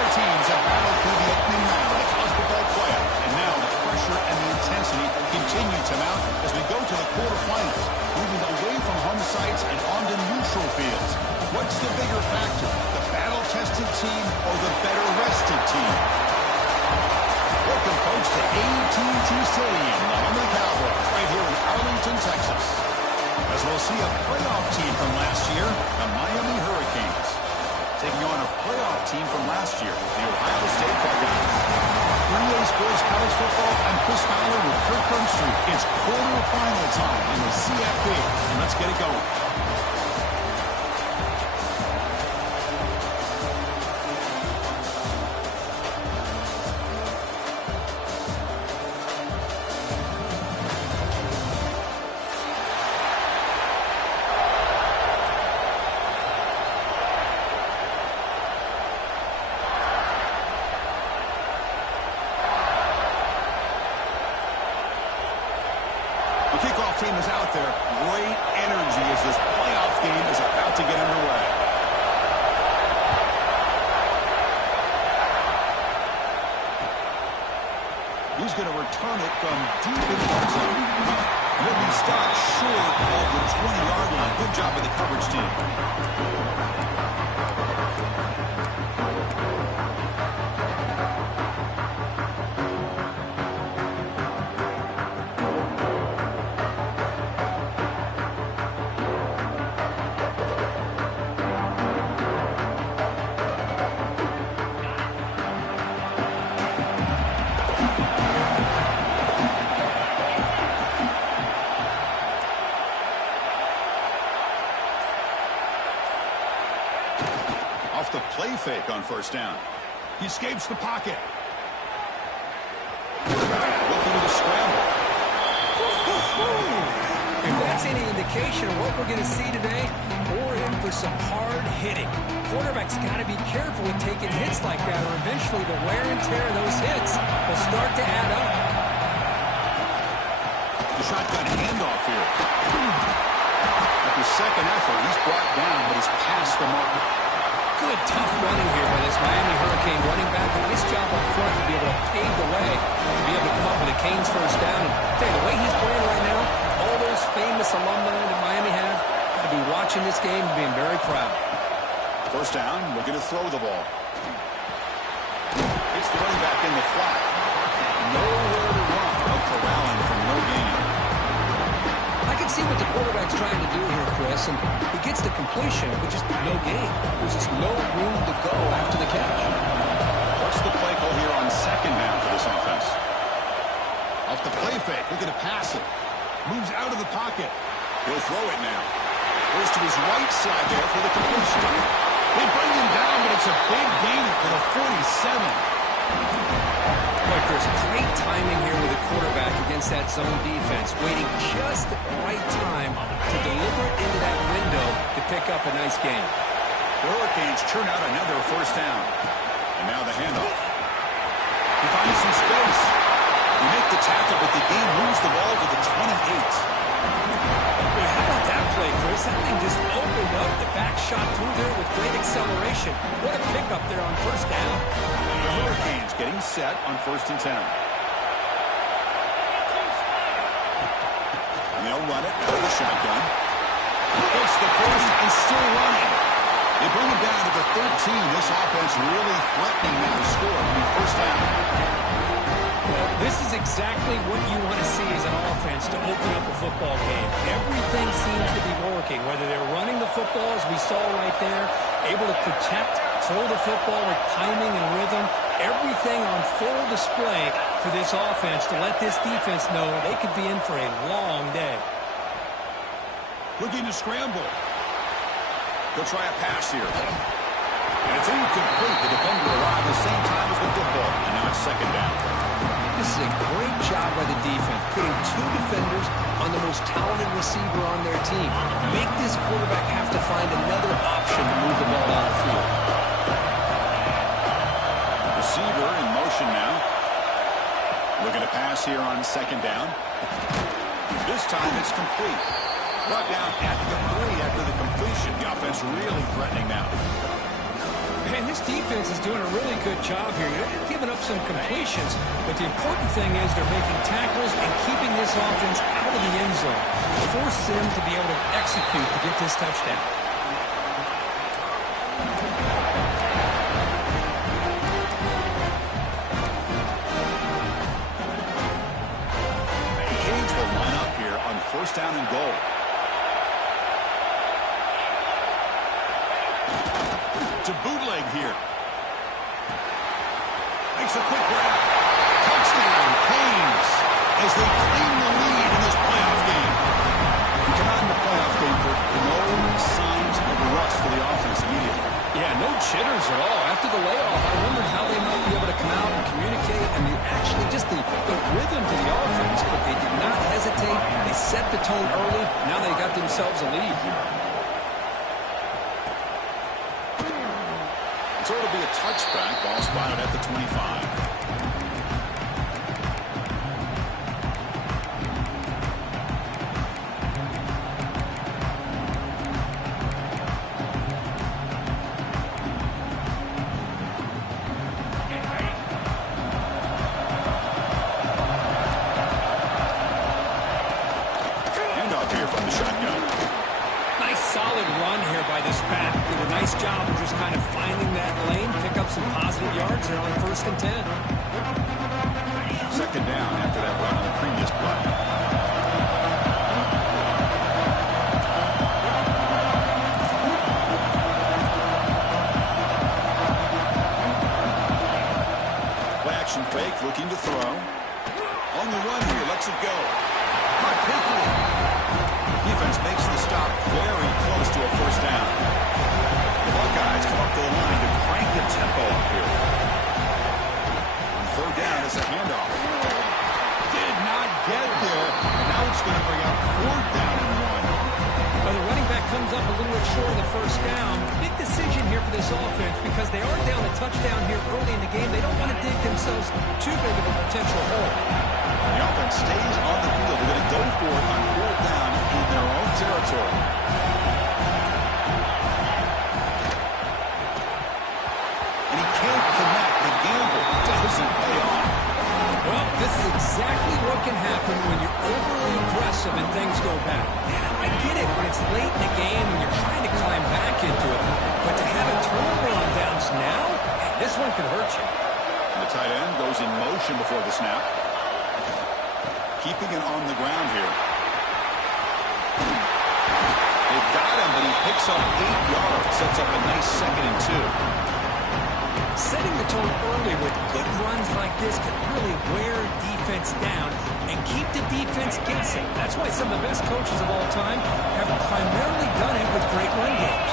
Both teams have battled through the opening round of the college football playoff, and now the pressure and the intensity continue to mount as we go to the quarterfinals, moving away from home sites and onto neutral fields. What's the bigger factor, the battle-tested team or the better-rested team? Welcome, folks, to AT&T Stadium, the home of the Cowboys, right here in Arlington, Texas. As we'll see a playoff team from last year, the Miami Hurricanes, taking on a playoff team from last year, the Ohio State Buckeyes. 3A Sports College Football, I'm Chris Fowler with Kirk Herbstreit. It's quarterfinal time in the CFP, and let's get it going. Kickoff team is out there. Great energy as this playoff game is about to get underway. He's going to return it from deep in the end zone. He'll be stopped short of the 20-yard line. Good job by the coverage team. Off the play fake on first down. He escapes the pocket. Looking to scramble. If that's any indication of what we're going to see today, we're in for some hard hitting. Quarterback's got to be careful with taking hits like that, or eventually the wear and tear of those hits will start to add up. The shotgun handoff here. After second effort, he's brought down, but he's past the mark. Good, tough running here by this Miami Hurricane running back. A nice job up front to be able to pave the way, to be able to come up with a Canes first down. And tell you, the way he's playing right now, all those famous alumni that Miami have, to be watching this game and being very proud. First down, looking to throw the ball. It's the running back in the flat. Nowhere to run. No corralling from no gain. I can see what the quarterback's trying to do here, Chris, and he gets the completion, but just no gain. There's just no room to go after the catch. What's the play call here on second down for this offense? Off the play fake, looking to pass it. Moves out of the pocket. He'll throw it now. Goes to his right side there for the completion. They bring him down, but it's a big gainer for the 47. Boy, Chris, great timing here with the quarterback against that zone defense, waiting just at the right time to deliver it into that window to pick up a nice gain. The Hurricanes churn out another first down. And now the handoff. He finds some space. They make the tackle, but the game moves the ball to the 28. Boy, how about that play, Chris? That thing just opened up. The back shot through there with great acceleration. What a pickup there on first down. The Hurricanes getting set on 1st and 10. And they'll run it out of the shotgun. It's the first and still running. They bring it down to the 13. This offense really threatening now to score. First down. Well, this is exactly what you want to see as an offense to open up a football game. Everything seems to be working, whether they're running the football, as we saw right there, able to protect, throw the football with timing and rhythm. Everything on full display for this offense to let this defense know they could be in for a long day. Looking to scramble. They'll try a pass here. And it's incomplete. The defender arrived at the same time as the football. And now it's second down. This is a great job by the defense, putting two defenders on the most talented receiver on their team. Make this quarterback have to find another option to move the ball down the field. Receiver in motion now. Looking to pass here on second down. This time it's complete. Brought down at the 3 after the completion. The offense really threatening now. And this defense is doing a really good job here. They're giving up some completions, but the important thing is they're making tackles and keeping this offense out of the end zone. Force them to be able to execute to get this touchdown. Cage will line up here on first down and goal. To bootleg here. Makes a quick grab. Touchdown, Canes, as they claim the lead in this playoff game. We come out in the playoff game for no signs of rust for the offense immediately. Yeah, no jitters at all. After the layoff, I wondered how they might be able to come out and communicate and actually just the rhythm to the offense, but they did not hesitate. They set the tone early. Now they got themselves a lead. So it'll be a touchback. Ball spotted at the 25. Handoff here from the shotgun. Nice solid run here by this back. Did a nice job of just kind of finding that lane, pick up some positive yards there on 1st and 10. Second down after that run on the previous play. Play action fake, looking to throw. On the run here, lets it go. Caught quickly. Defense makes the stop very close to a first down. The Buckeyes come up to the line to crank the tempo up here. On third down, it's a handoff. Did not get there. Now it's going to bring up fourth down and 1. Well, the running back comes up a little bit short of the first down. Big decision here for this offense because they are down a touchdown here early in the game. They don't want to dig themselves too big of a potential hole. The offense stays on the field. They're going to go for it on fourth down in their own territory. And he can't connect. The gamble doesn't pay off. Well, this is exactly what can happen when you're overly aggressive and things go bad. And I get it when it's late in the game and you're trying to climb back into it. But to have a turnover on downs now, this one could hurt you. And the tight end goes in motion before the snap. Keeping it on the ground here. They've got him, but he picks up 8 yards. Sets up a nice 2nd and 2. Setting the tone early with good runs like this can really wear defense down and keep the defense guessing. That's why some of the best coaches of all time have primarily done it with great run games.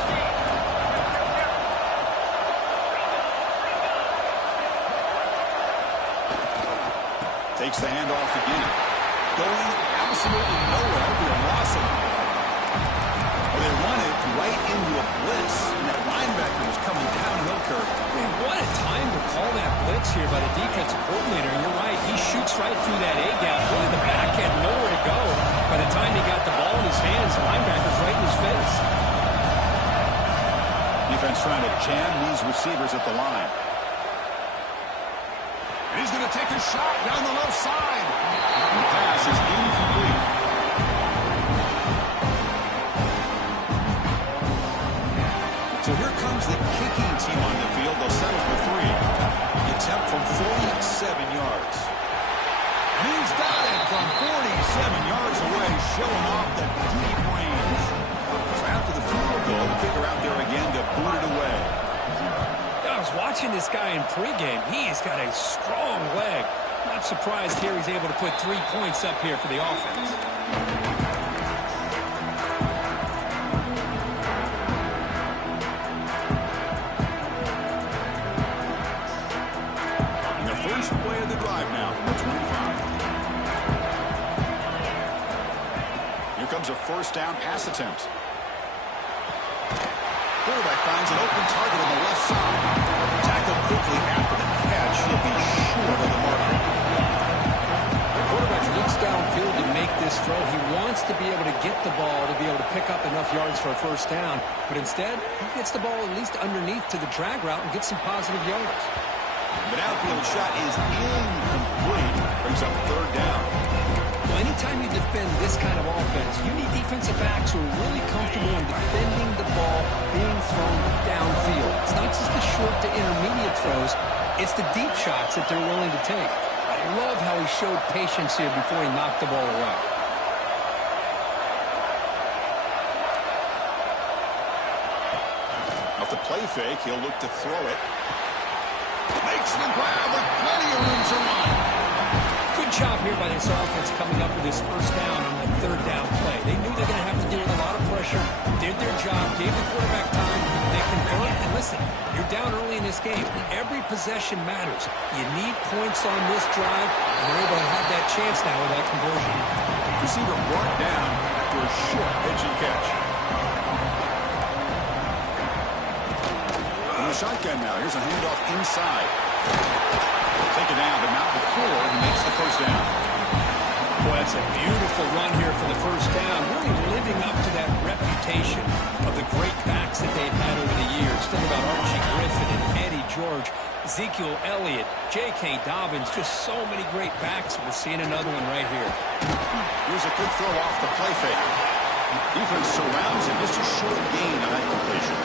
Takes the handoff again. Going absolutely nowhere. That'll be a loss of it. Well, they run it right into a blitz, and that linebacker was coming downhill curve. Man, what a time to call that blitz here by the defensive coordinator. And you're right, he shoots right through that A-gap. Really, the back had nowhere to go. By the time he got the ball in his hands, the linebacker's right in his face. Defense trying to jam these receivers at the line. And he's going to take a shot down the left side. The pass is incomplete. So here comes the kicking team on the field. They'll settle for 3. The attempt from 47 yards. And he's got it from 47 yards away, showing off the deep range. So after the field goal, the kicker out there again to boot it away. I was watching this guy in pregame. He's got a strong leg. Not surprised here he's able to put 3 points up here for the offense. And the first play of the drive now from the 25. Here comes a first down pass attempt. Quarterback finds an open target on the left side. Tackled quickly after the catch. He'll be short of the marker. The quarterback looks downfield to make this throw. He wants to be able to get the the ball to be able to pick up enough yards for a first down, but instead, he gets the ball at least underneath to the drag route and gets some positive yards. The downfield shot is incomplete. Brings up third down. Well, anytime you defend this kind of offense, you need defensive backs who are really comfortable in defending the ball being thrown downfield. It's not just the short to intermediate throws, it's the deep shots that they're willing to take. I love how he showed patience here before he knocked the ball away. Off the play fake, he'll look to throw it. Makes the grab with plenty of room to run. Good job here by this offense coming up with this first down on that third down play. They knew they were going to have to deal with a lot of pressure, did their job, gave the quarterback time, they convert, and listen, you're down early in this game. Every possession matters. You need points on this drive, and they're able to have that chance now with that conversion. Receiver brought down after a short pitch and catch. In the shotgun now, here's a handoff inside. Take it down, but not before he makes the first down. Boy, that's a beautiful run here for the first down. Really living up to that reputation of the great backs that they've had over the years. Think about Archie Griffin and Eddie George, Ezekiel Elliott, J.K. Dobbins, just so many great backs. We're seeing another one right here. Here's a quick throw off the play fake. Defense surrounds him. Just a short gain on that completion.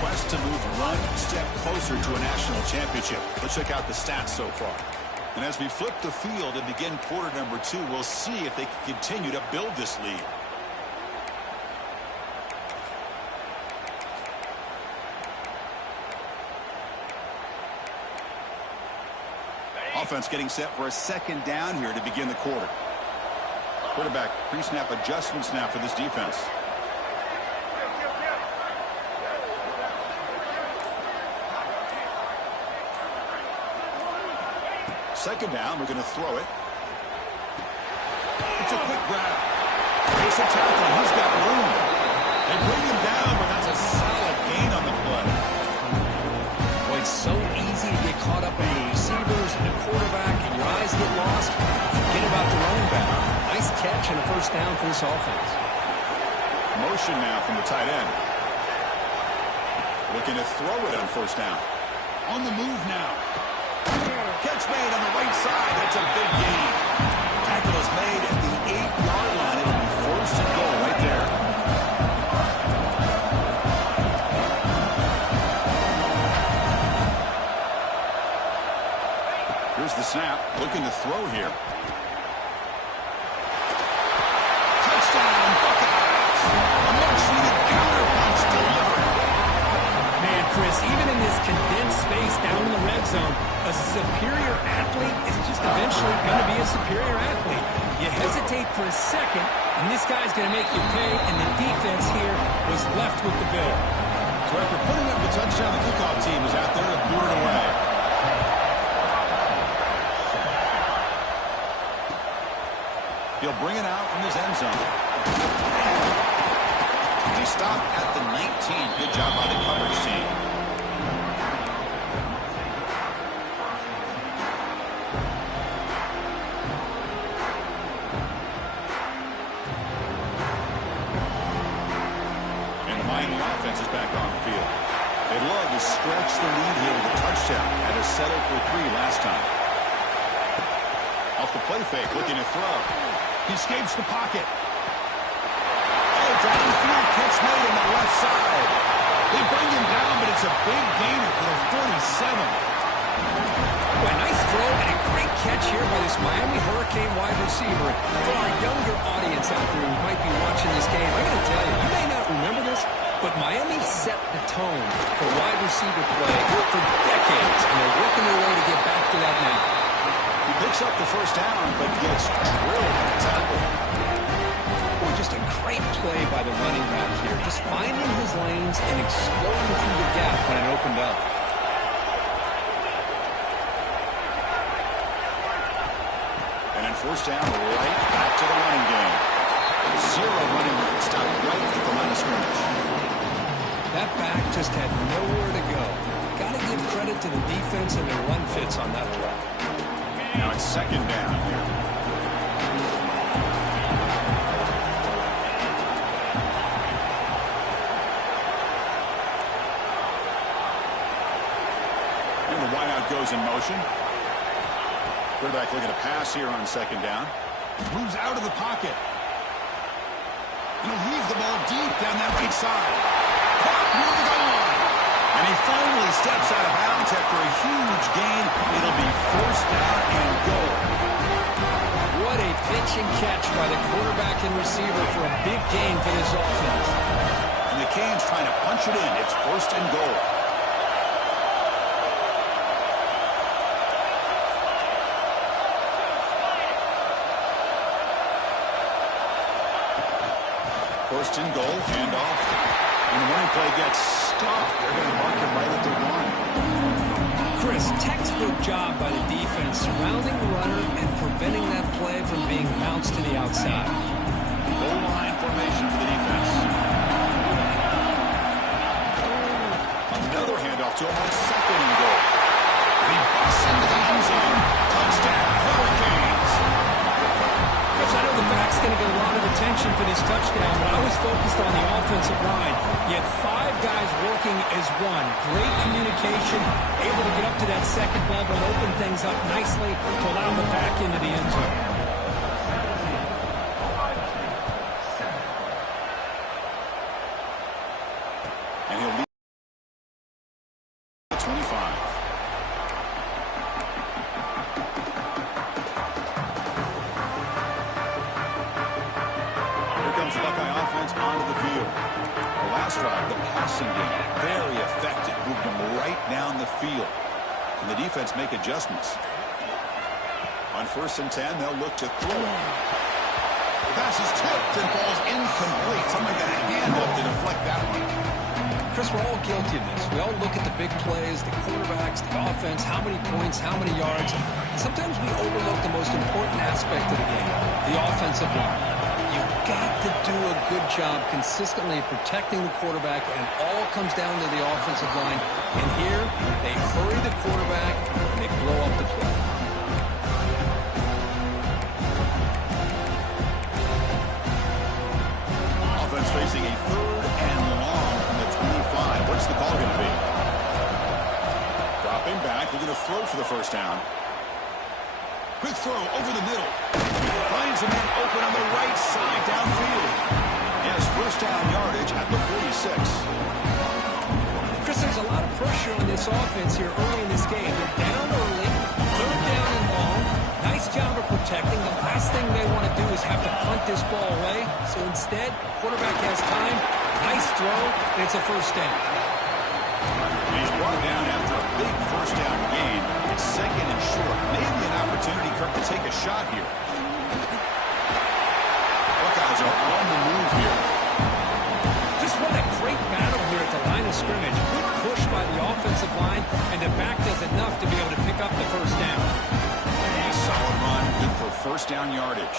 Quest to move one step closer to a national championship. Let's check out the stats so far. And as we flip the field and begin quarter number 2, we'll see if they can continue to build this lead. Offense getting set for a second down here to begin the quarter. Quarterback pre-snap adjustments now for this defense. Second down, we're going to throw it. It's a quick grab. Makes a tackle. He's got room. They bring him down, but that's a solid gain on the play. Boy, it's so easy to get caught up in the receivers and the quarterback, and your eyes get lost. Forget about the running back. Nice catch and a first down for this offense. Motion now from the tight end. Looking to throw it on first down. On the move now. Catch made on the right side. That's a big gain. Tackle is made at the 8-yard line. It'll be first and goal right there. Here's the snap. Looking to throw here. Touchdown, Buckeyes. A much-needed counter-punch delivered. Man, Chris, even in this condensed space down in the red zone, a superior athlete is just eventually going to be a superior athlete. You hesitate for a second, and this guy's going to make you pay, and the defense here was left with the bill. So after putting up the touchdown, the kickoff team is out there to boot it away. He'll bring it out from his end zone. They stop at the 19. Good job by the coverage team. Offense is back on the field. They'd love to stretch the lead here with a touchdown. Had to settle for 3 last time. Off the play fake, looking to throw. He escapes the pocket. Oh, downfield catch made on the left side. They bring him down, but it's a big gainer for the 47. Boy, nice throw and a great catch here by this Miami Hurricane wide receiver. For our younger audience out there who might be watching this game, I'm going to tell you, you may not remember this, but Miami set the tone for wide receiver play for decades, and they're working their way to get back to that now. He picks up the first down, but gets drilled on the tackle. Boy, just a great play by the running back here, just finding his lanes and exploding through the gap when it opened up. first down, right back to the running game. Zero running stop right at the line of scrimmage. That back just had nowhere to go. Got to give credit to the defense and their run fits on that play. Now it's second down here. And the wideout goes in motion. Quarterback looking to pass here on second down. Moves out of the pocket. And he'll leave the ball deep down that right side. Caught near the goal line. And he finally steps out of bounds after a huge gain. It'll be first down and goal. What a pitch and catch by the quarterback and receiver for a big gain for this offense. And the Canes trying to punch it in. It's first and goal. First and goal, handoff. And the running play gets stopped. They're going to mark it right at the line. Chris, textbook job by the defense surrounding the runner and preventing that play from being bounced to the outside. Goal line formation for the defense. Another handoff to him on second and goal. And he busts into the end zone. Touchdown, Hurricanes. Chris, I know the back's going to get a lot of attention for this touchdown, but I was focused on the offensive line. You had 5 guys working as one. Great communication, able to get up to that second level and open things up nicely to allow the back into the end zone. And he'll lead the 25. The Buckeye offense onto the field. The last drive, the passing game, very effective. Moved them right down the field. And the defense make adjustments. On first and 10, they'll look to throw it. The pass is tipped and falls incomplete. Somebody got a hand up to deflect that one. Chris, we're all guilty of this. We all look at the big plays, the quarterbacks, the offense, how many points, how many yards. Sometimes we overlook the most important aspect of the game, the offensive line. You've got to do a good job consistently protecting the quarterback, and all comes down to the offensive line. And here, they hurry the quarterback, and they blow up the play. Offense facing a third and long from the 25. What's the call going to be? Dropping back, looking to throw for the first down. Quick throw over the middle. Finds a man open on the right side downfield. Yes, first down yardage at the 46. Chris, there's a lot of pressure on this offense here early in this game. They're down early, third down and long. Nice job of protecting. The last thing they want to do is have to punt this ball away. So instead, quarterback has time. Nice throw, and it's a first down. He's brought down after a big first down gain. It's second and short. Maybe an opportunity, Kirk, to take a shot here. Buckeyes are on the move here. Just what a great battle here at the line of scrimmage. Good push by the offensive line, and the back does enough to be able to pick up the first down. A solid run, good for first down yardage.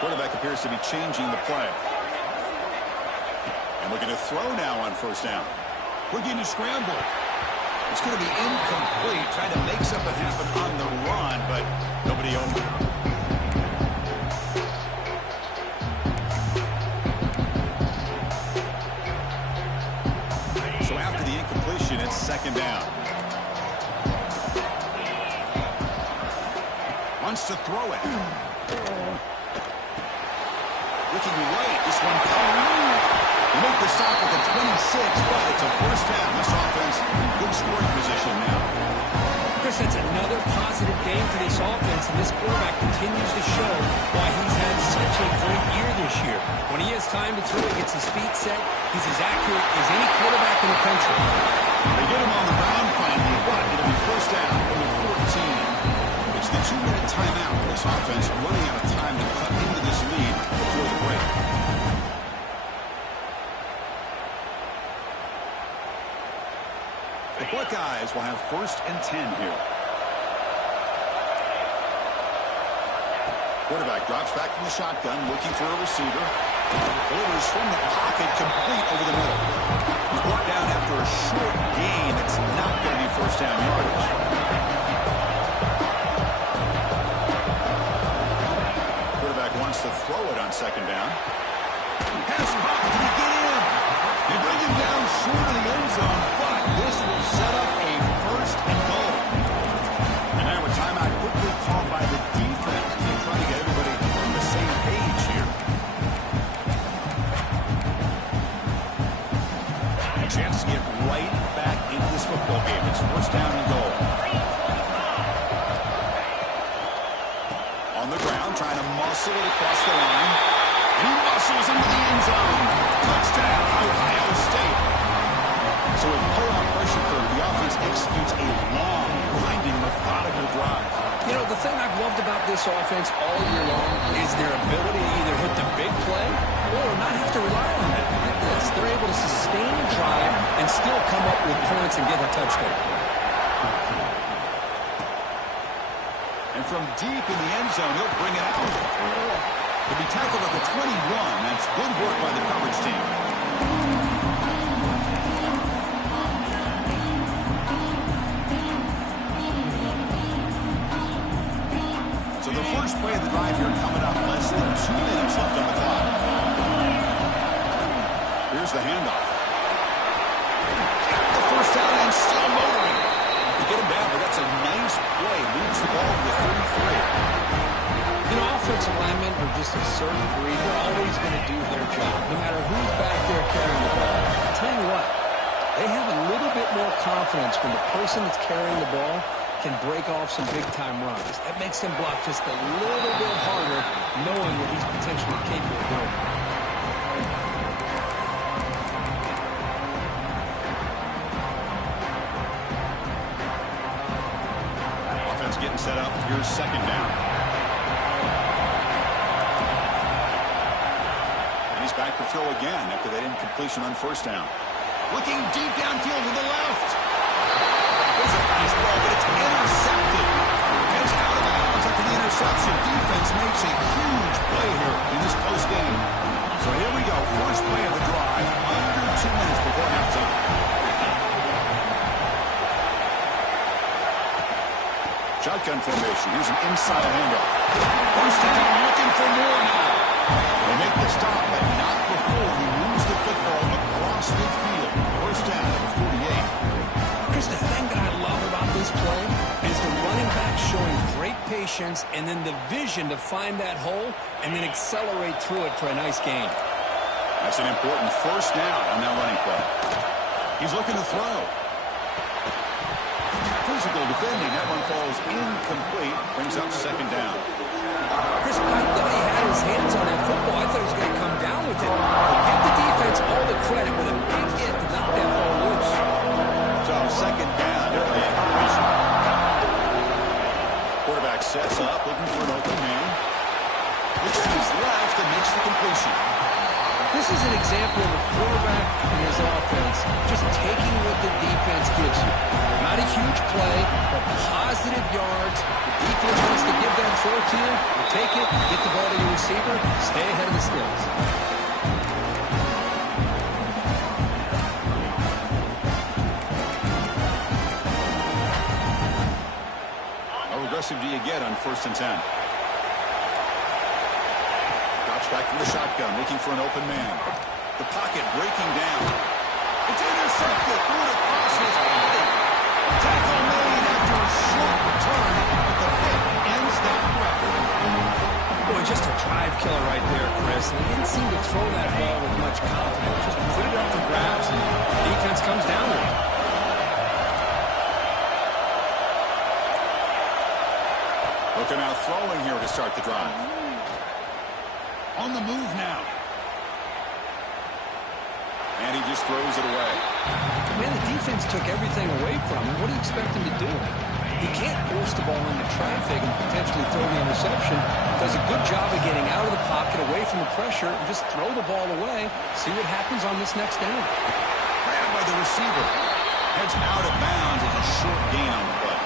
Quarterback appears to be changing the play. And looking to throw now on first down. Looking to scramble. It's going to be incomplete. Trying to make something happen on the run, but nobody open. So after the incompletion, it's second down. Wants to throw it. Looking right. This one coming. They make the stop at the 26, but it's a first down. This offense in good scoring position now. Chris, that's another positive game for this offense, and this quarterback continues to show why he's had such a great year this year. When he has time to throw, he gets his feet set. He's as accurate as any quarterback in the country. They get him on the ground finally, but it'll be first down from the 14. It's the 2-minute timeout. This offense running out of time to cut into this lead before the break. The Buckeyes will have first and 10 here. Quarterback drops back from the shotgun, looking for a receiver. Delivers from the pocket, complete over the middle. He's brought down after a short gain. It's not going to be first down yardage. Quarterback wants to throw it on second down. Pass caught. Can he get in? They bring him down short of the end zone, but this will set up a first and goal. And now a timeout quickly called by the defense. They try to get everybody on the same page here. A chance to get right back into this football game. It's first down and goal. On the ground, trying to muscle it across the line. And he muscles into the end zone. Touchdown, Ohio State. So with pull-out pressure curve, the offense executes a long, grinding, methodical drive. You know, the thing I've loved about this offense all year long is their ability to either hit the big play or not have to rely on that. Like this, they're able to sustain a drive and still come up with points and get a touchdown. And from deep in the end zone, he'll bring it out. He'll be tackled at the 21. That's good work by the coverage team. So the first play of the drive here coming up. Less than 2 minutes left on the clock. Here's the handoff. The first down and still motoring. You get him down, but that's a nice play. Moves the ball to the 33. You know, offensive linemen are just a certain breed. They're always going to do their job, no matter who's back there carrying the ball. I'll tell you what, they have a little bit more confidence when the person that's carrying the ball can break off some big-time runs. That makes him block just a little bit harder, knowing what he's potentially capable of doing. Offense getting set up. Here's second down. Back to throw again after that incompletion on first down. Looking deep downfield to the left. There's a nice ball, but it's intercepted. It's out of bounds after the interception. Defense makes a huge play here in this close game. So here we go. First play of the drive. Under 2 minutes before halftime. Shotgun formation. Here's an inside handoff. First down, looking for more now. They make the stop, but not before he moves the football across midfield. First down at the 48. Chris, the thing that I love about this play is the running back showing great patience and then the vision to find that hole and then accelerate through it for a nice gain. That's an important first down on that running play. He's looking to throw. Physical defending. That one falls incomplete. Brings up second down. Chris, I thought he had his hands on that football. I thought he was going to come down with it. But give the defense all the credit with a big hit to knock that ball loose. So second down. Quarterback sets up, looking for an open man. Looks to his left and makes the completion. This is an example of a quarterback and his offense just taking what the defense gives you. Not a huge play, but positive yards. The defense wants to give that throw to you. You take it, get the ball to your receiver, stay ahead of the stills. How aggressive do you get on 1st and 10? Back from the shotgun, looking for an open man. The pocket breaking down. It's intercepted. Threw it across his body. Tackle made after a short return, but the hit ends that threat. Boy, just a drive killer right there, Chris. And he didn't seem to throw that ball with much confidence. Just put it up for grabs, and the defense comes down with it. Looking out throwing here to start the drive. On the move now. And he just throws it away. Man, the defense took everything away from him. What do you expect him to do? He can't force the ball into traffic and potentially throw the interception. Does a good job of getting out of the pocket, away from the pressure, and just throw the ball away. See what happens on this next down. Grabbed by the receiver. Heads out of bounds as a short gain on the play.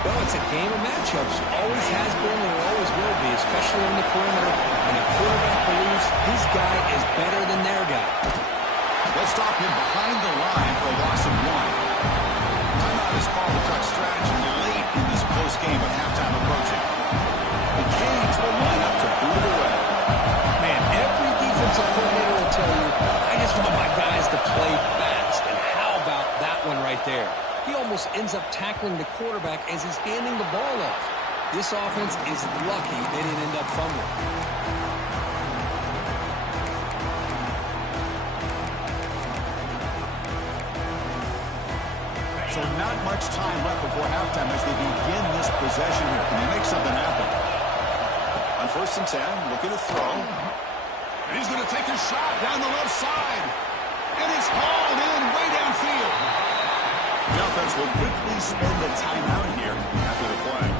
Well, it's a game of matchups. Always has been and will always will be, especially on the perimeter. And the quarterback believes his guy is better than their guy. They'll stop him behind the line for a loss of 1. Timeout is called to touch strategy late in this close game with halftime approaching. The Canes will line up to boot it away. Man, every defensive coordinator will tell you, I just want my guys to play fast. And how about that one right there? He almost ends up tackling the quarterback as he's handing the ball off. This offense is lucky they didn't end up fumbling. So not much time left before halftime as they begin this possession here. Can they make something happen? On 1st and 10, looking to throw. And he's going to take a shot down the left side. And it's hauled in way downfield. The offense will quickly spend the timeout here after the play.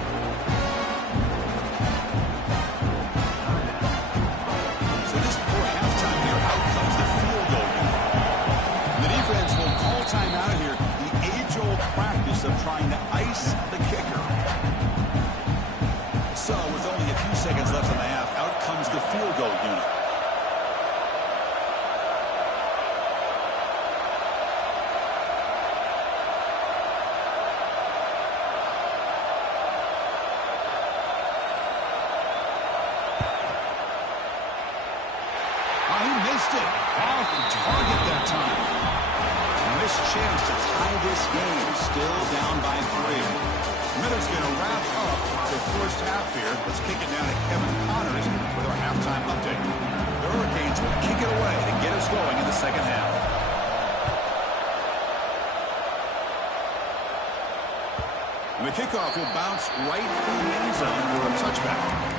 So just before halftime here, out comes the field goal unit. The defense will call timeout here. The age-old practice of trying to ice the kicker. So with only a few seconds left in the half, out comes the field goal unit. He missed it. Off target that time. A missed chance to tie this game. Still down by 3. Miller's going to wrap up the first half here. Let's kick it down to Kevin Connors with our halftime update. The Hurricanes will kick it away to get us going in the second half. And the kickoff will bounce right through the end zone for a touchback.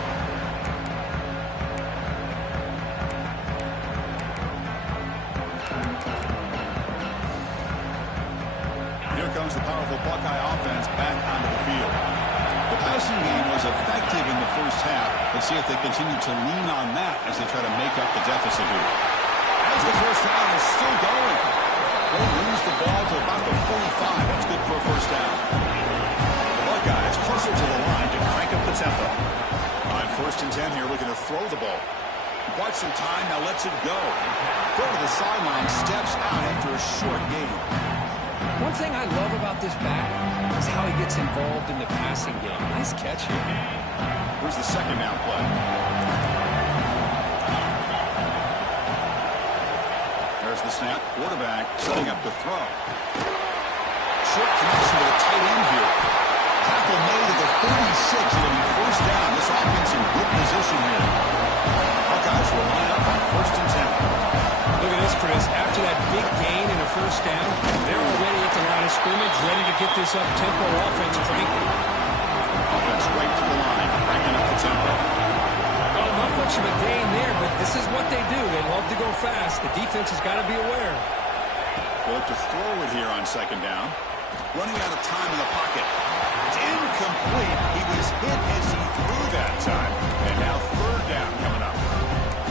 Comes the powerful Buckeye offense back onto the field. The passing game was effective in the first half. Let's see if they continue to lean on that as they try to make up the deficit here. As the first down is still going. They'll lose the ball to about the 45. That's good for a first down. The Buckeyes closer to the line to crank up the tempo. On 1st and 10 here, looking to throw the ball. Bought some time, now lets it go. Go to the sideline, steps out after a short game. One thing I love about this back is how he gets involved in the passing game. Nice catch here. Here's the second down play. There's the snap. Quarterback setting up the throw. Short connection to the tight end here. Tackle made at the 36. It'll be first down. This offense in good position here. Buckeyes will line up on 1st and 10. Look at this, Chris. After that big gain and a first down, they're already at the line of scrimmage, ready to get this up-tempo offense cranking. Offense right to the line, cranking up the tempo. Well, not much of a gain there, but this is what they do. They love to go fast. The defense has got to be aware. They'll look to throw it here on 2nd down. Running out of time in the pocket. It's incomplete. He was hit as he threw that time. And now 3rd down coming up.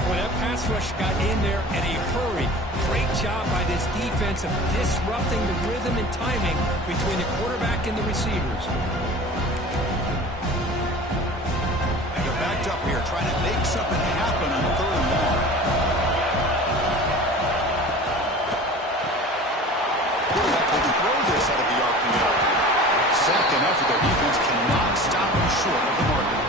Well, that pass rush got in there in a hurry. Great job by this defense of disrupting the rhythm and timing between the quarterback and the receivers. And they're backed up here trying to make something happen on 3rd and long. Quarterback will throw this out of the RPO. Second effort, their defense cannot stop him short of the marker.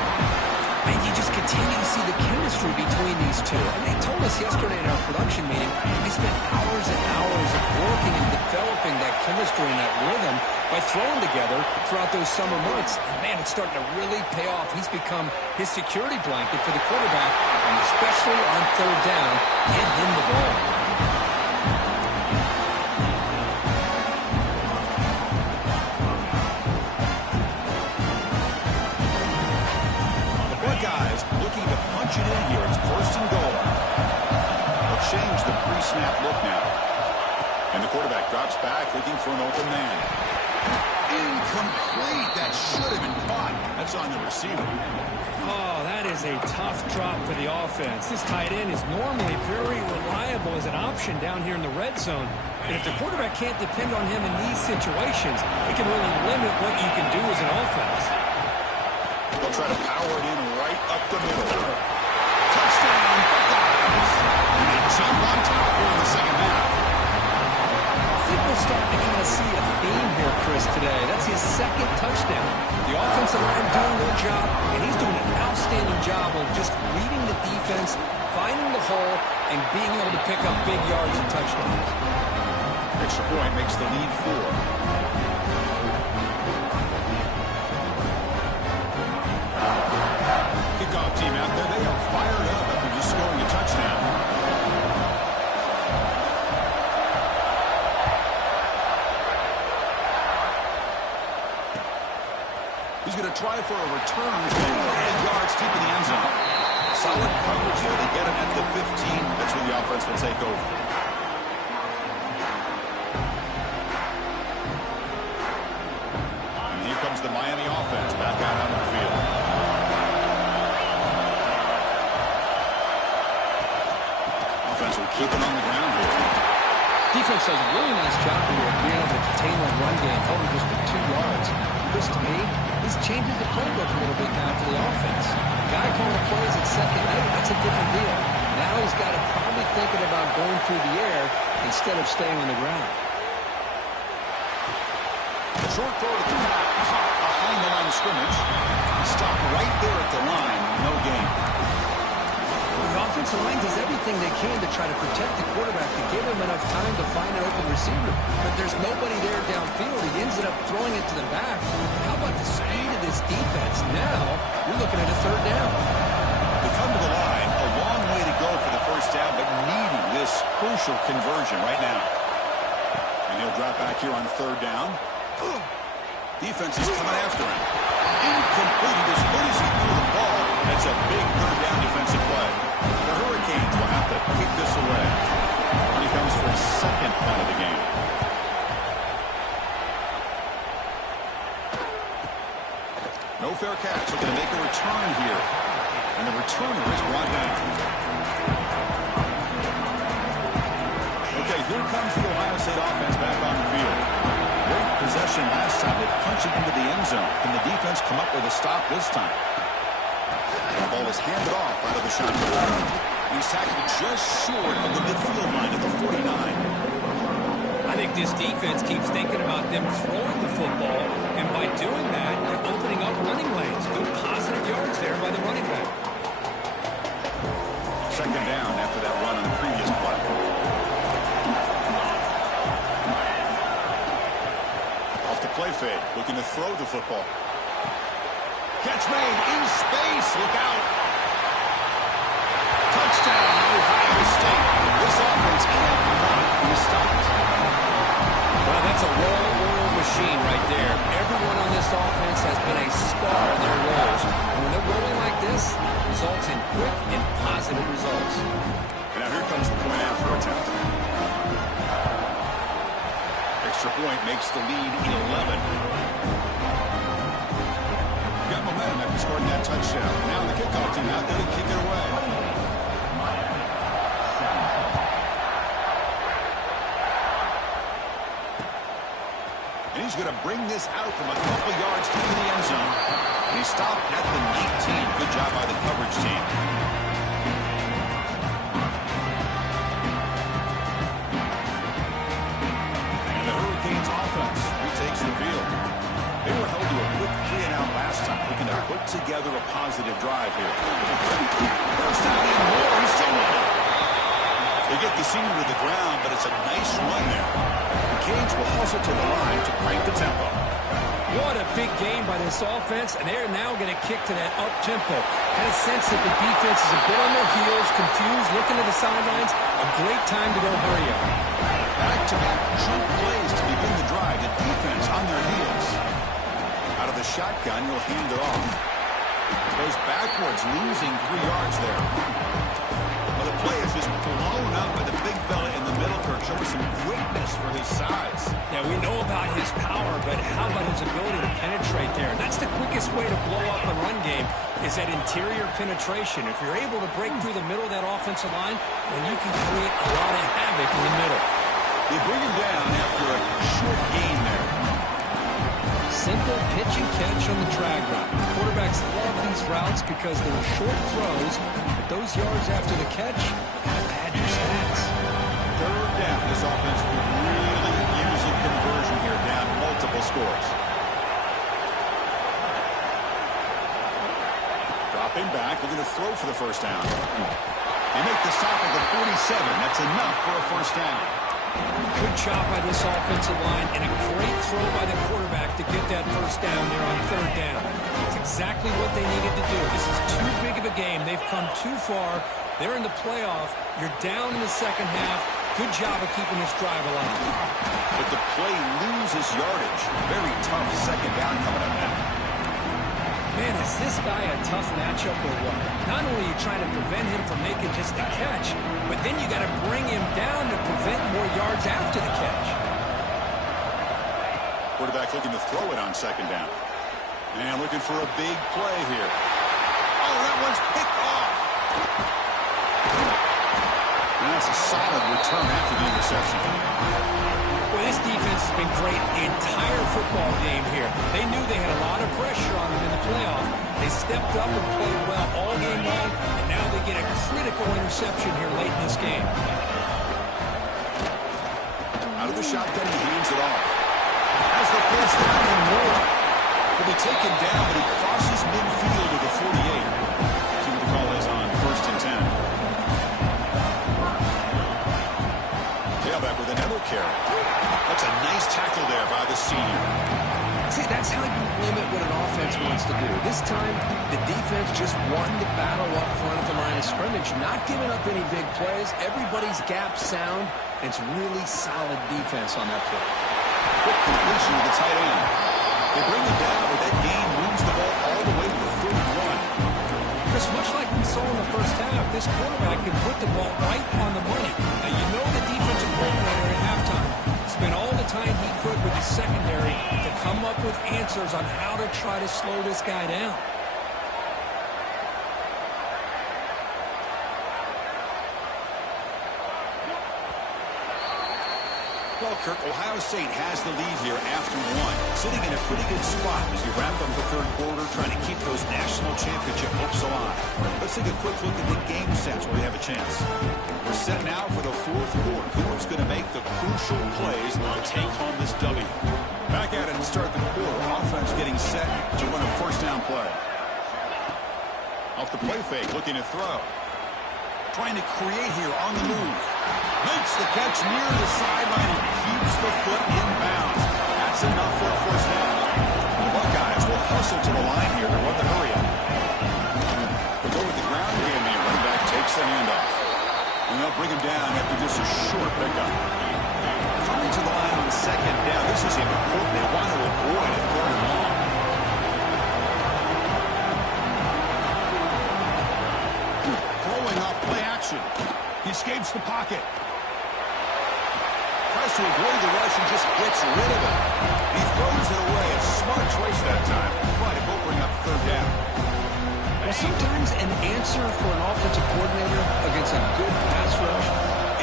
And you just continue to see the chemistry between these two. And they told us yesterday in our production meeting, they spent hours and hours of working and developing that chemistry and that rhythm by throwing together throughout those summer months. And, man, it's starting to really pay off. He's become his security blanket for the quarterback, and especially on 3rd down, get him the ball. Guys looking to punch it in here. It's 1st and goal. They'll change the pre-snap look now. And the quarterback drops back looking for an open man. Incomplete. That should have been caught. That's on the receiver. Oh, that is a tough drop for the offense. This tight end is normally very reliable as an option down here in the red zone. And if the quarterback can't depend on him in these situations, it can really limit what you can do as an offense. They'll try to power it in right up the middle. Touchdown, Buckeyes. And they jump on top here in the second half. I think we're starting to kind of see a theme here, Chris, today. That's his second touchdown. The offensive line doing their job, and he's doing an outstanding job of just reading the defense, finding the hole, and being able to pick up big yards and touchdowns. Extra point makes the lead 4. Kickoff team out there. They are fired up after just scoring a touchdown. He's going to try for a return. 8 yards deep in the end zone. Solid coverage here. They get him at the 15. That's where the offense will take over. And here comes the Miami offense back out on the field. Offense will keep it on the ground here. Defense does a really nice job here of being able to contain the run game, holding just for 2 yards. This, to me, this changes the playbook a little bit now for the offense. Guy calling the plays at second, that's a different deal. Now he's got to probably thinking about going through the air instead of staying on the ground. Short throw to the back, caught behind the line of scrimmage. Stopped right there at the line, no gain. The offensive line does everything they can to try to protect the quarterback, to give him enough time to find an open receiver. But there's nobody there downfield. He ends up throwing it to the back. How about the speed of this defense? Now, you're looking at a 3rd down. They come to the line, a long way to go for the first down, but needing this crucial conversion right now. And he'll drop back here on 3rd down. Defense is coming after him. Incomplete. As good as he threw the ball, that's a big 3rd down defensive play. The Hurricanes will have to kick this away. And he comes for his 2nd punt of the game. No fair catch. Looking to make a return here. And the returner is brought down. Okay, here comes the Ohio State offense back on the field. Great possession last time. They punch it into the end zone. Can the defense come up with a stop this time? The ball is handed off out of the shotgun. He's tackled just short of the midfield line at the 49. I think this defense keeps thinking about them throwing the football, and by doing that, they're opening up running lanes. Good positive yards there by the running back. 2nd down after that run on the previous play. Off the play fake, looking to throw the football. Catch made in space. Look out. Touchdown, Ohio State. This offense cannot be stopped. Well, that's a well-oiled machine right there. Everyone on this offense has been a star in their roles. And when they're rolling like this, results in quick and positive results. And now here comes the point after attempt. Extra point makes the lead 11. Got momentum after scoring that touchdown. Now the kickoff team out there to kick it away. And he's going to bring this out from a couple yards to the end zone. And he stopped at the 19. Good job by the coverage team. And the Hurricanes offense retakes the field. They were held to a quick 3-and-out last time, looking to put together a positive drive here. First down and more. He's still in it. They get the senior to the ground, but it's a nice run there. The Canes will hustle to the line to crank the tempo. What a big game by this offense, and they're now going to kick to that up-tempo. Had a sense that the defense is a bit on their heels, confused, looking to the sidelines. A great time to go hurry up. Back-to-back jump plays to begin the drive. The defense on their heels. Out of the shotgun, he'll hand it off. Goes backwards, losing 3 yards there. Well, the play is just blown up by the big fella in the middle, Kirk, showing some quickness for his size. Yeah, we know about his power, but how about his ability to penetrate there? That's the quickest way to blow up the run game, is that interior penetration. If you're able to break through the middle of that offensive line, then you can create a lot of havoc in the middle. They bring him down after a short gain there. Simple typical pitch and catch on the drag route. Quarterbacks love these routes because they're short throws, but those yards after the catch kind of pad your stats. Third down. This offense could really use a conversion here, down multiple scores. Dropping back, looking to throw for the first down. They make the stop at the 47. That's enough for a first down. Good job by this offensive line and a great throw by the quarterback to get that first down there on third down. It's exactly what they needed to do. This is too big of a game. They've come too far. They're in the playoff. You're down in the second half. Good job of keeping this drive alive. But the play loses yardage. Very tough second down coming up now. Man, is this guy a tough matchup or what? Not only are you trying to prevent him from making just a catch, but then you got to bring him down to prevent more yards after the catch. Quarterback looking to throw it on second down. And looking for a big play here. Oh, that one's picked off. And that's a solid return after the interception. Well, this defense has been great the entire football game here. They knew they had a lot of pressure on them in the playoff. They stepped up and played well all game long, and now they get a critical interception here late in this game. Out of the shotgun, he hands it off. Has the first down and more. He'll be taken down, but he crosses midfield to the 48. See what the call is on first and 10. Tailback with another carry. That's a nice tackle there by the senior. See, that's how you limit what an offense wants to do. This time, the defense just wanting to battle up front at the line of scrimmage, not giving up any big plays. Everybody's gap sound. It's really solid defense on that play. Quick completion to the tight end. They bring it down, but that gain moves the ball all the way to the 31. Chris, much like we saw in the first half, this quarterback can put the ball right on the money. Now, you know the defensive coordinator at halftime spent all the time he could with the secondary to come up with answers on how to try to slow this guy down. Well, Kirk, Ohio State has the lead here after one, sitting in a pretty good spot as you wrap up the third quarter, trying to keep those national championship hopes alive. Let's take a quick look at the game sets where we have a chance. We're set now for the fourth quarter. Who's going to make the crucial plays to take home this W? Back at it to start the quarter. Offense getting set to run a first down play. Off the play fake, looking to throw. Trying to create here on the move. Makes the catch near the sideline and keeps the foot in bounds. That's enough for a first down. The Buckeyes will hustle to the line here to run the hurry up. They'll go with the ground game here. Running back takes the handoff. And they'll bring him down after just a short pickup. Coming to the line on second down. This is important. They want to avoid a third and long. Throwing off play action. He escapes the pocket. Tries to avoid the rush and just gets rid of it. He throws it away. A smart choice that time. But it will bring up third down. Well, sometimes an answer for an offensive coordinator against a good pass rush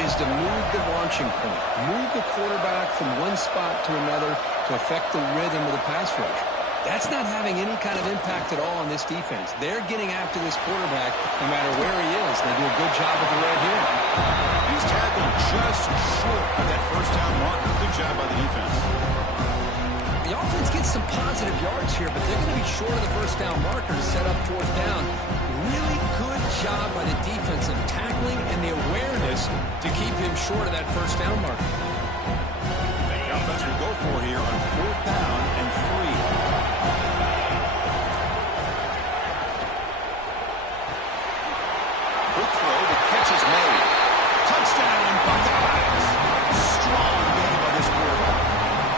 is to move the launching point. Move the quarterback from one spot to another to affect the rhythm of the pass rush. That's not having any kind of impact at all on this defense. They're getting after this quarterback no matter where he is. They do a good job of the red here. He's tackled just short of that first down marker. Good job by the defense. The offense gets some positive yards here, but they're going to be short of the first down marker to set up fourth down. Really good job by the defense of tackling and the awareness to keep him short of that first down marker. The offense will go for here on fourth down and 3. Quick throw, the catch is made. Touchdown, Buckeyes. Strong game by this quarterback.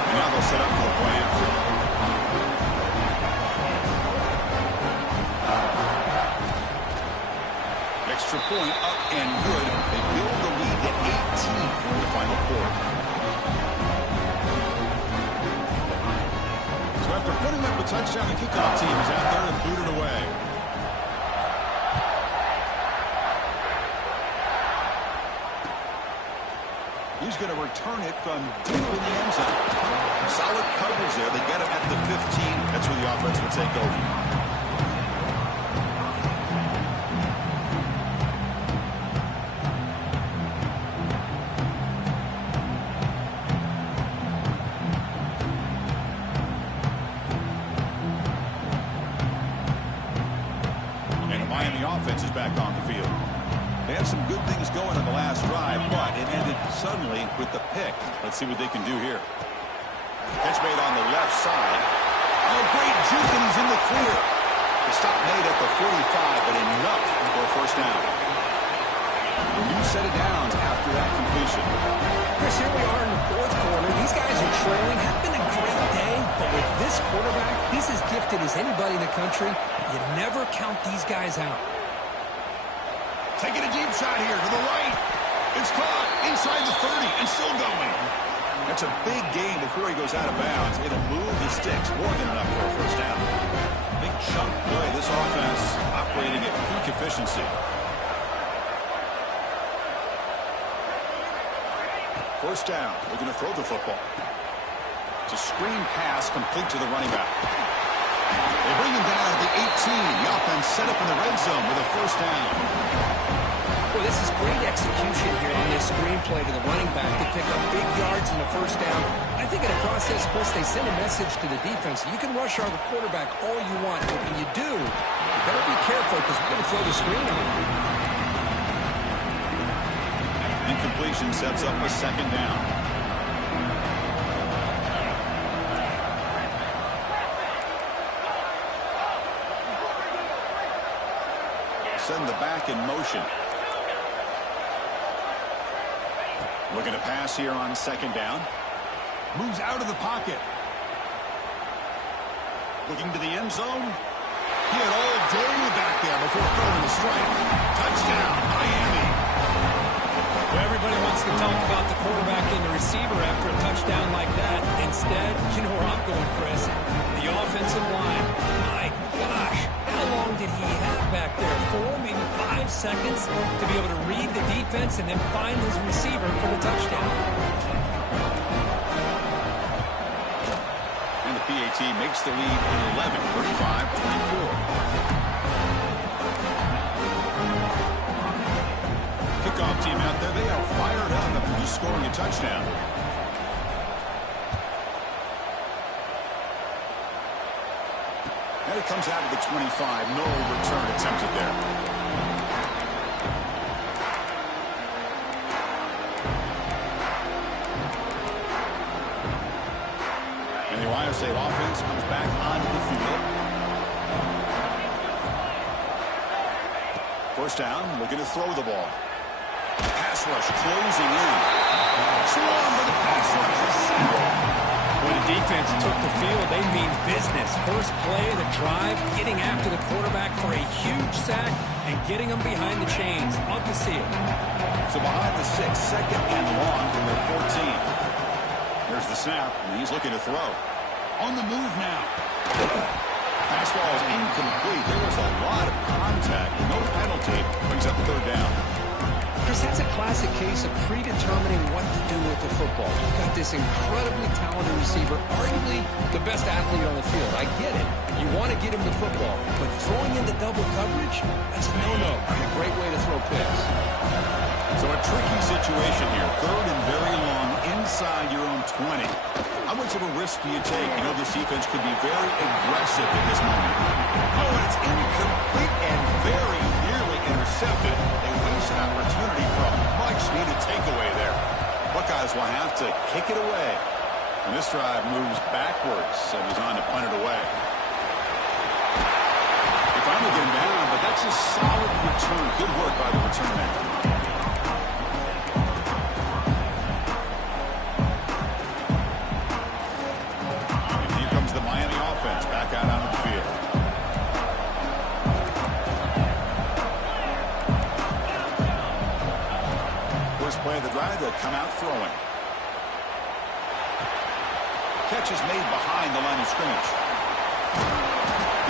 And now they'll set up for the play after. Extra point up and good. They build the lead to 18 for the final quarter. So after putting up a touchdown, the kickoff team is out there and booted away. He's going to return it from deep in the end zone. Solid coverage there. They get him at the 15. to take over. And the Miami offense is back on the field. They had some good things going in the last drive, but it ended suddenly with the pick. Let's see what they can do here. Catch made on the left side. Oh, great juke, and he's in the clear. The stop made at the 45, but enough for a first down. The new set of downs after that completion. Chris, here we are in the fourth quarter. These guys are trailing. Have been a great day, but with this quarterback, he's as gifted as anybody in the country. You never count these guys out. Taking a deep shot here to the right. It's caught inside the 30 and still going. That's a big gain before he goes out of bounds. It'll move the sticks more than enough for a first down. Big chunk play. This offense operating at peak efficiency. First down. They're going to throw the football. It's a screen pass complete to the running back. They bring him down at the 18. The offense set up in the red zone with a first down. Well, this is great execution here on this screenplay to the running back to pick up big yards in the first down. I think in the process, Chris, they send a message to the defense. You can rush our quarterback all you want, but when you do, you better be careful because we're going to throw the screen on you. Incompletion sets up a second down. Send the back in motion. Looking to pass here on second down. Moves out of the pocket. Looking to the end zone. He had all day back there before throwing the strike. Touchdown, Miami. Well, everybody wants to talk about the quarterback and the receiver after a touchdown like that. Instead, you know where I'm going, Chris. The offensive line. My gosh, how long did he have back there? 4, maybe 5 seconds to be able to read the defense and then find his receiver for the touchdown. And the PAT makes the lead in 11, 35-24. Kickoff team out there, they are fired up after just scoring a touchdown. And it comes out of the 25. No return attempted there. And the Ohio State offense comes back onto the field. First down, looking to throw the ball. Pass rush closing in. Swarm with the pass rush is sacked. When the defense took the field, they mean business. First play of the drive, getting after the quarterback for a huge sack and getting him behind the chains. Love to see it. So behind the 6, second and long from their 14. There's the snap, and he's looking to throw. On the move now. Pass ball is incomplete. There was a lot of contact. No penalty. Brings up third down. Chris, that's a classic case of predetermining what to do with the football. You've got this incredibly talented receiver, arguably the best athlete on the field. I get it. You want to get him the football, but throwing into double coverage, that's a no-no. A great way to throw picks. So a tricky situation here. Third and very long inside your own 20. How much of a risk do you take? You know this defense could be very aggressive at this moment. Oh, and it's incomplete and very nearly intercepted. They waste an opportunity for a much-needed takeaway there. Buckeyes will have to kick it away. And this drive moves backwards and is on to punt it away. They finally get him down, but that's a solid return. Good work by the return man. The Miami offense back out onto the field. First play of the drive, they'll come out throwing. Catch is made behind the line of scrimmage.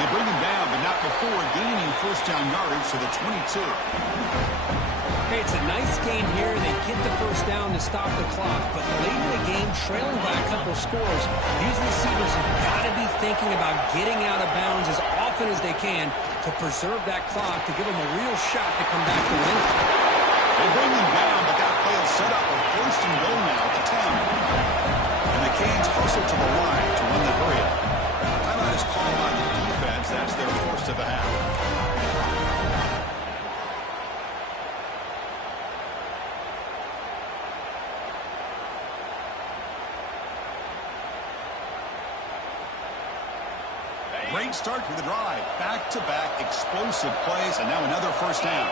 They bring him down, but not before gaining first down yardage to the 22. Hey, it's a nice gain here. They get the first down to stop the clock. But late in the game, trailing by a couple scores, these receivers have got to be thinking about getting out of bounds as often as they can to preserve that clock, to give them a real shot to come back to win it. They bring them down, but that play will set up a first and goal now at the 10. And the Canes hustle to the line to run the hurry up. Timeout is called by the defense. That's their first of the half. Great start to the drive. Back-to-back explosive plays, and now another first down.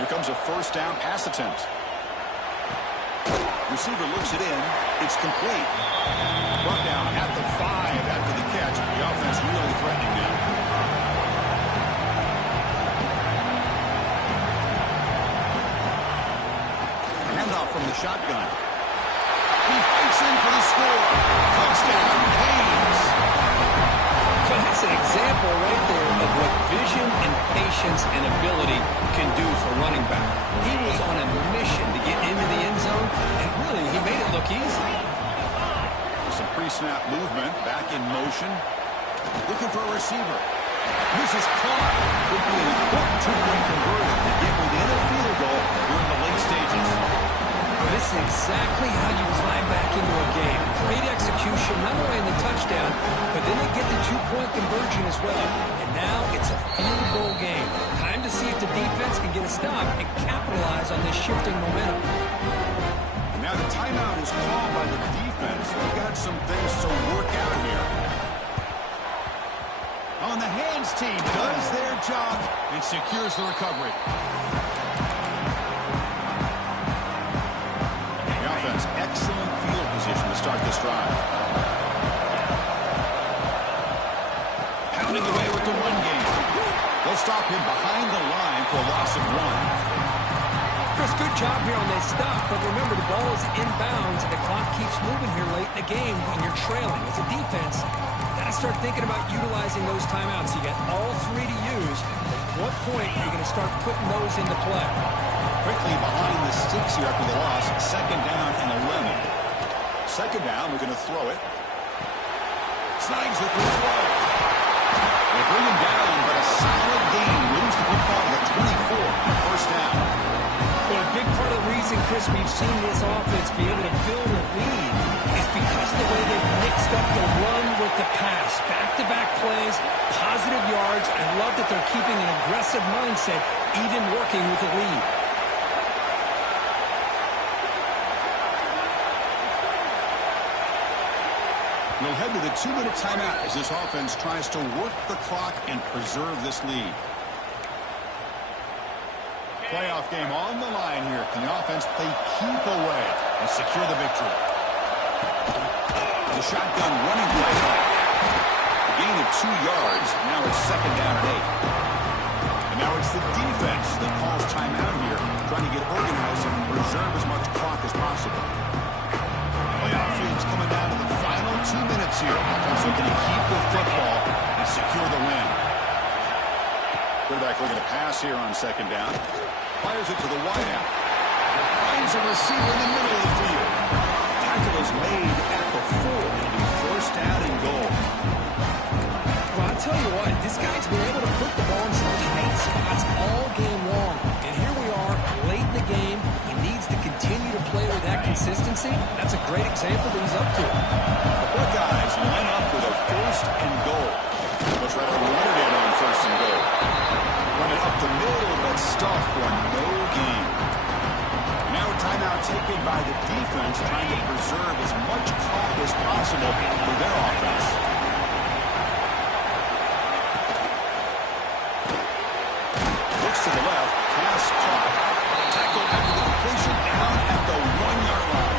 Here comes a first down pass attempt. Receiver looks it in. It's complete. Brought down at the 5 after the catch. The offense really threatening now. Handoff from the shotgun. He fights in for the score. Touchdown, Canes. So that's an example right there of what vision and patience and ability can do for running back. He was on a mission to get into the end zone, and really, he made it look easy. Some pre-snap movement, back in motion. Looking for a receiver. This is caught. Could be an important two-point conversion to get within a field goal during the late stages. This is exactly how you climb back into a game. Great execution, not only in the touchdown, but then they get the two-point conversion as well. And now it's a field goal game. Time to see if the defense can get a stop and capitalize on this shifting momentum. And now the timeout is called by the defense. They've got some things to work out here. On the hands team does their job and secures the recovery. Excellent field position to start this drive. Pounding away with the run game. They'll stop him behind the line for a loss of 1. Chris, good job here on that stop, but remember the ball is inbounds and the clock keeps moving here late in the game when you're trailing. As a defense, you got to start thinking about utilizing those timeouts. You got all 3 to use. At what point are you going to start putting those into play? Quickly behind the sticks here after the loss. Second down and 11. Second down, we're going to throw it. Snags with the throw. They bring him down, but a solid gain. Lose the football to the 24. First down. Well, a big part of the reason, Chris, we've seen this offense be able to build a lead is because of the way they've mixed up the run with the pass. Back-to-back plays, positive yards. I love that they're keeping an aggressive mindset, even working with the lead. We'll head to the 2-minute timeout as this offense tries to work the clock and preserve this lead. Playoff game on the line here. Can the offense play keep away and secure the victory? The shotgun running play. A gain of 2 yards. Now it's second down and 8. And now it's the defense that calls timeout here, trying to get organized and preserve as much clock as possible. Playoff game's coming down to the final 2 minutes here. Offense looking to keep the football and secure the win. Quarterback looking to pass here on second down. Fires it to the wideout. Finds a receiver in the middle of the field. Tackle is made at the 4. It'll be first down and goal. Well, I'll tell you what, this guy's been able to put the ball in some tight spots all game long. And here we are, late in the game. He needs to continue to play with that consistency. That's a great example that he's up to. The Buckeyes line up with a first and goal. Much rather run it in on first and goal. Run it up the middle, but stuff for no gain. Now a timeout taken by the defense, trying to preserve as much clock as possible for their offense. Looks to the left, pass caught. Tackle after the completion, down at the 1-yard line.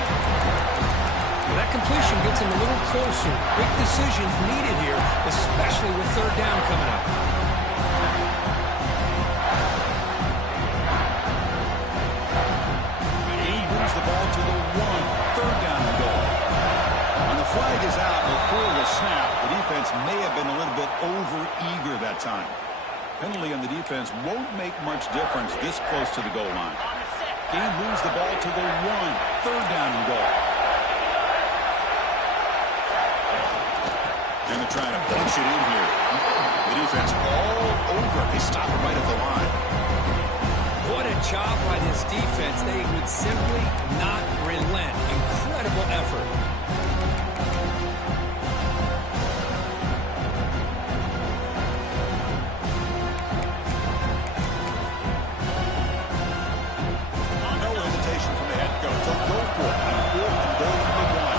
Well, that completion gets him a little closer. Big decisions needed here, especially with third down coming up. He brings the ball to the 1, third down and goal. And the flag is out before the snap. The defense may have been a little bit over-eager that time. Penalty on the defense won't make much difference this close to the goal line. game moves the ball to the 1. Third down and goal. And they're trying to punch it in here. The defense all over. They stop it right at the line. What a job by this defense. They would simply not relent. Incredible effort. No hesitation from the head coach. They'll go for it on 4th and goal from the 1.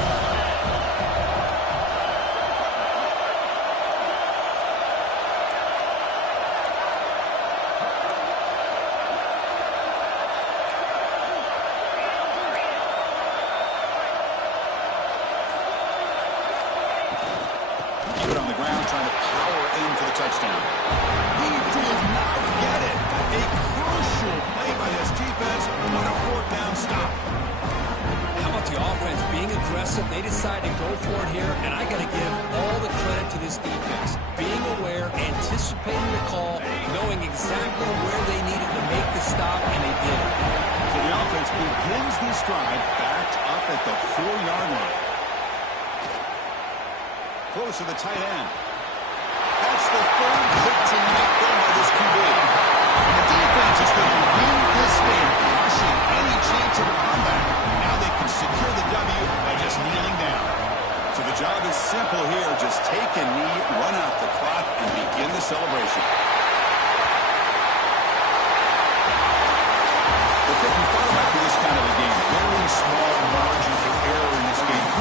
Keep it on the ground, trying to power in for the touchdown. He did not get it. A crucial play by this defense. What a 4th down stop. How about the offense being aggressive? They decide to go for it here, and I got to give all the credit to this defense. Being aware, anticipating the call, knowing exactly where they needed to make the stop, and they did it. So the offense begins this drive backed up at the 4-yard line. Close to the tight end. That's the third pick tonight thrown by this QB. And the defense is going to win this game, crushing any chance of a comeback. Now they can secure the W by just kneeling down. So the job is simple here. Just take a knee, run out the clock, and begin the celebration.